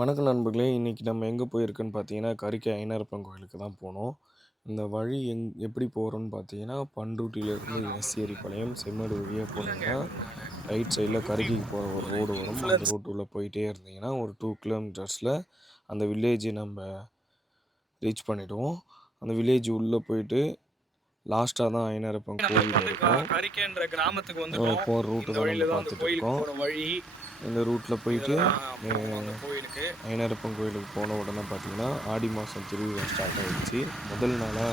வணக்கம் நண்பர்களே! இன்னைக்கு நம்ம எங்கே போயிருக்கோன்னு பார்த்தீங்கன்னா, கரிக்கை ஐனாரப்பன் கோயிலுக்கு தான் போனோம். இந்த வழி எப்படி போறோம்ன்னு பார்த்தீங்கன்னா, பண்ருட்டியிலேருந்து ஏரிப்பாளையம், செம்மேடு வழியா போனீங்கன்னா, ரைட் சைடில கரிக்கைக்கு போற ஒரு ரோடு வரும். அந்த ரோட்டு உள்ள போயிட்டே இருந்தீங்கன்னா, ஒரு 2 கிலோமீட்டர்ஸில அந்த வில்லேஜ் நம்ம ரீச் பண்ணிடுவோம். அந்த வில்லேஜ் உள்ள போயிட்டு லாஸ்ட்டா தான் ஐனாரப்பன் கோவில் இருக்கும். கரிக்கைன்ற கிராமத்துக்கு வந்துட்டோம். போற ரூட்டு இந்த தான் நம்ம வழியில தான் அந்த பார்த்துட்டு கோயிலுக்கு இருக்கோம். போற வழி. இந்த ரூட்ல போயிட்டு இதுல தான் போகணும் அந்த கோயிலுக்கு. ஐனாரப்பன் கோயிலுக்கு போன உடனே பார்த்தீங்கன்னா, ஆடி மாதம் திருவிழா ஸ்டார்ட் ஆயிடுச்சு. முதல் நாளா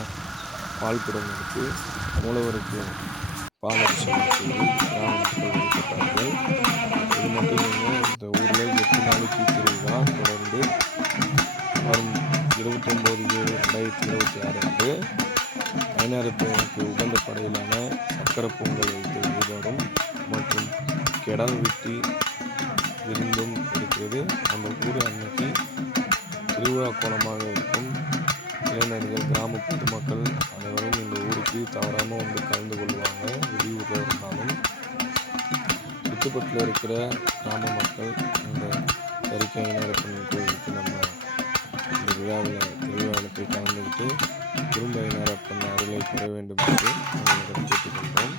பால்குடம் எடுத்து மூலவருக்கு பால் அபிஷேகம் செய்து கிராம மக்கள் வழிபட்டார்கள். இது மட்டும் இல்லாமல் இந்த ஊரில் 8 நாளைக்கு திருவிழா தொடர்ந்து வரும் 29/7/2026 அன்று ஐனாரப்பனுக்கு உகந்த படையிலான சக்கரை பொங்கல் வைத்து வழிபாடும் மற்றும் கெடா வெட்டி விருந்தும் இருக்கிறது. நம்ம ஊர் அன்னைக்கு திருவிழா கோலமாக இருக்கும். இளைஞர்கள், கிராம பொதுமக்கள் அனைவரும் இந்த ஊருக்கு தவறாமல் வந்து கலந்து கொள்வாங்க. வெளியூரில் இருந்தாலும் சுற்றுப்பட்டில் இருக்கிற கிராம மக்கள் இந்த கரிக்கை ஐனாரப்பன் கோயிலுக்கு நம்ம இந்த திருவிழாவில் போய் கலந்துக்கிட்டு திரும்ப ஐனாரப்பன் அருளை பெற வேண்டும் என்று உங்களிடம் கேட்டுக்கொள்கிறோம்.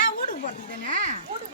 ஏன் வீட்டுக்கு போறது தானே வீட்டுக்கு